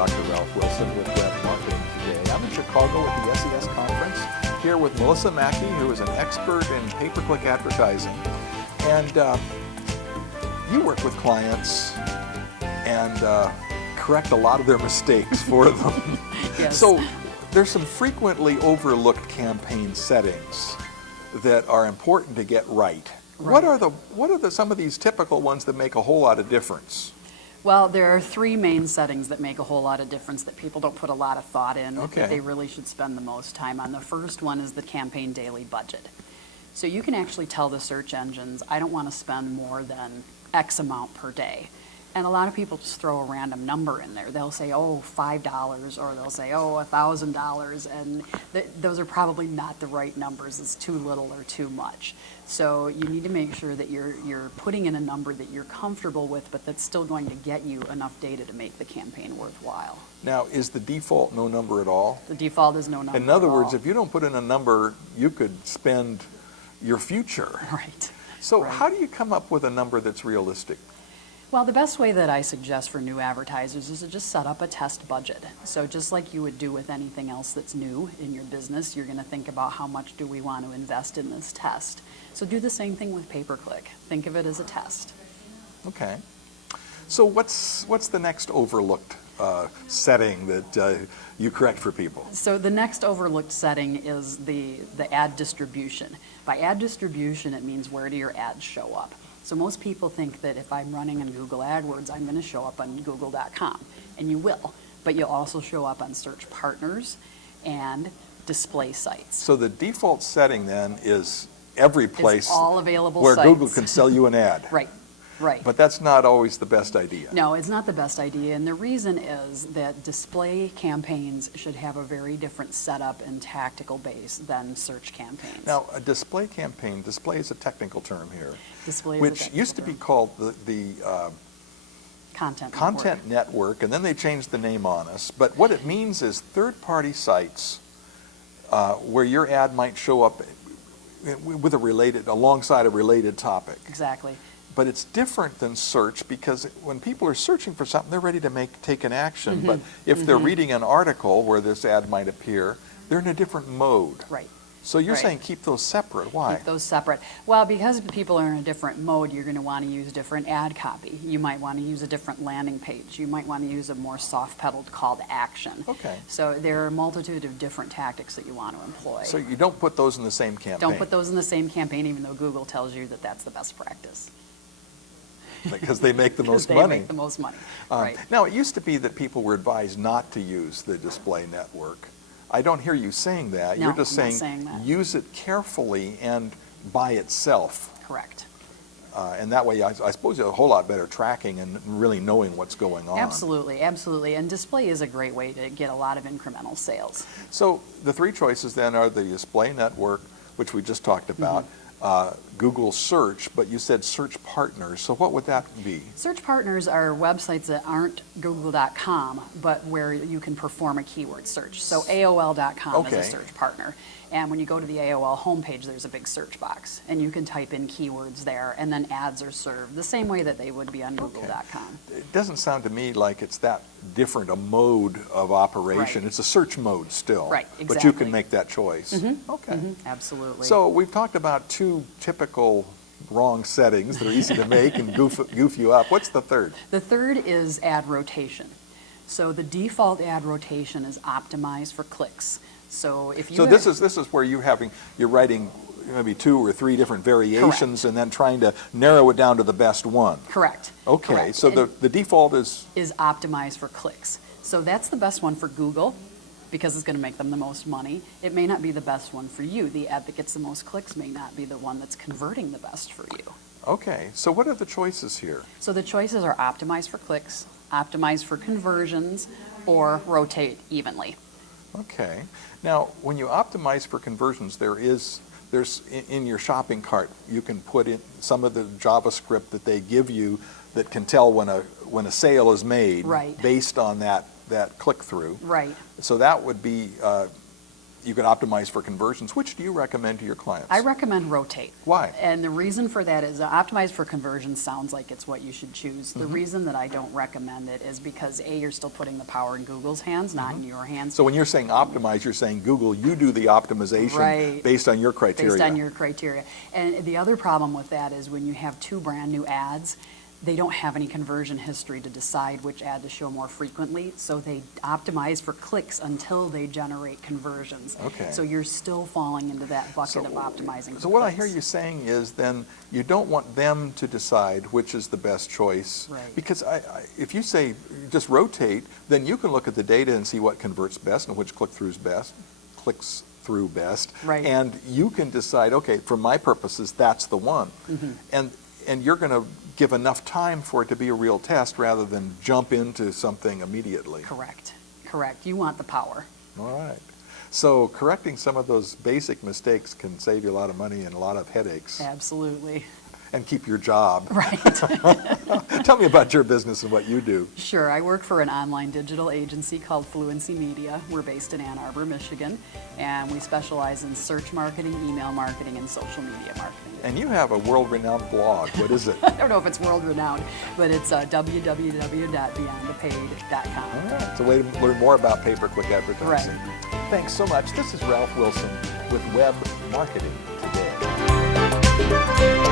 Dr. Ralph Wilson with Web Marketing Today. I'm in Chicago at the SES conference here with Melissa Mackey, who is an expert in pay-per-click advertising. And you work with clients and correct a lot of their mistakes for them. Yes. So there's some frequently overlooked campaign settings that are important to get right. Right. What are some of these typical ones that make a whole lot of difference? Well, there are three main settings that make a whole lot of difference that people don't put a lot of thought in, Okay. that they really should spend the most time on. The first one is the campaign daily budget. So you can actually tell the search engines, I don't want to spend more than X amount per day. And a lot of people just throw a random number in there. They'll say, oh, $5, or they'll say, oh, $1,000, and those are probably not the right numbers. It's too little or too much. So you need to make sure that you're putting in a number that you're comfortable with, but that's still going to get you enough data to make the campaign worthwhile. Now, is the default no number at all? The default is no number In other at words, all. if you don't put in a number, you could spend your future. Right. So Right. how do you come up with a number that's realistic? Well, the best way that I suggest for new advertisers is to just set up a test budget. So just like you would do with anything else that's new in your business, you're going to think about how much do we want to invest in this test. So do the same thing with pay-per-click. Think of it as a test. Okay. So what's the next overlooked setting that you correct for people? So the next overlooked setting is the ad distribution. By ad distribution, it means where do your ads show up. So most people think that if I'm running in Google AdWords, I'm going to show up on Google.com, and you will. But you'll also show up on search partners and display sites. So the default setting then is every place all available where sites. Google can sell you an ad. Right, right. But that's not always the best idea. No, it's not the best idea, and the reason is that display campaigns should have a very different setup and tactical base than search campaigns. Now, a display campaign, display is a technical term here, Display is a which technical used to be term. called the Content network, and then they changed the name on us. But what it means is third-party sites where your ad might show up with alongside a related topic. Exactly. But it's different than search because when people are searching for something, they're ready to take an action. But if they're reading an article where this ad might appear, they're in a different mode. Right. So you're Right. saying keep those separate. Why? Keep those separate. Well, because people are in a different mode, you're going to want to use different ad copy. You might want to use a different landing page. You might want to use a more soft-pedaled call to action. Okay. So there are a multitude of different tactics that you want to employ. So you don't put those in the same campaign. Don't put those in the same campaign, even though Google tells you that that's the best practice. Because they make the Because most they money. make the most money. Right. Now, it used to be that people were advised not to use the display network. I don't hear you saying that. No, You're just I'm not saying saying that. use it carefully and by itself. Correct. And that way, I suppose you have a whole lot better tracking and really knowing what's going on. Absolutely, absolutely. And display is a great way to get a lot of incremental sales. So the three choices then are the display network, which we just talked about, Google search, but you said search partners. So what would that be? Search partners are websites that aren't google.com, but where you can perform a keyword search. So AOL.com is Okay. a search partner. And when you go to the AOL homepage, there's a big search box, and you can type in keywords there, and then ads are served the same way that they would be on google.com. It doesn't sound to me like it's that different a mode of operation. Right. It's a search mode still. Right, But you can exactly. make that choice. Okay. Absolutely. So we've talked about two typical wrong settings that are easy to make and goof you up. What's the third? The third is ad rotation. So the default ad rotation is optimized for clicks. So if you So have- this is where you're writing maybe two or three different variations and then trying to narrow it down to the best one. Correct. Okay, Correct. so And the default is is optimized for clicks. So that's the best one for Google because it's going to make them the most money. It may not be the best one for you. The ad that gets the most clicks may not be the one that's converting the best for you. okay. So what are the choices here? So the choices are optimized for clicks, optimized for conversions, or rotate evenly. Okay. Now, when you optimize for conversions, there's in your shopping cart, you can put in some of the JavaScript that they give you that can tell when a sale is made Right. based on that click-through. Right. So that would be you can optimize for conversions. Which do you recommend to your clients? I recommend Rotate. Why? And the reason for that is optimize for conversion sounds like it's what you should choose. The reason that I don't recommend it is because A, you're still putting the power in Google's hands, not in your hands. So when you're saying optimize, you're saying Google, you do the optimization Right. based on your criteria. Based on your criteria. And the other problem with that is when you have two brand new ads, they don't have any conversion history to decide which ad to show more frequently, so they optimize for clicks until they generate conversions. Okay. So you're still falling into that bucket of optimizing for So what I hear clicks. you saying is then you don't want them to decide which is the best choice. Right. Because if you say just rotate, then you can look at the data and see what converts best and which clicks through best. Right. And you can decide, okay, for my purposes, that's the one. And you're going to give enough time for it to be a real test rather than jump into something immediately. Correct, correct. You want the power. All right. So correcting some of those basic mistakes can save you a lot of money and a lot of headaches Absolutely. and keep your job. Right. Tell me about your business and what you do. Sure. I work for an online digital agency called Fluency Media. We're based in Ann Arbor, Michigan, and we specialize in search marketing, email marketing, and social media marketing. And you have a world-renowned blog. What is it? I don't know if it's world-renowned, but it's www.beyondthepaid.com. All right. It's a way to learn more about pay-per-click advertising. Right. Thanks so much. This is Ralph Wilson with Web Marketing Today.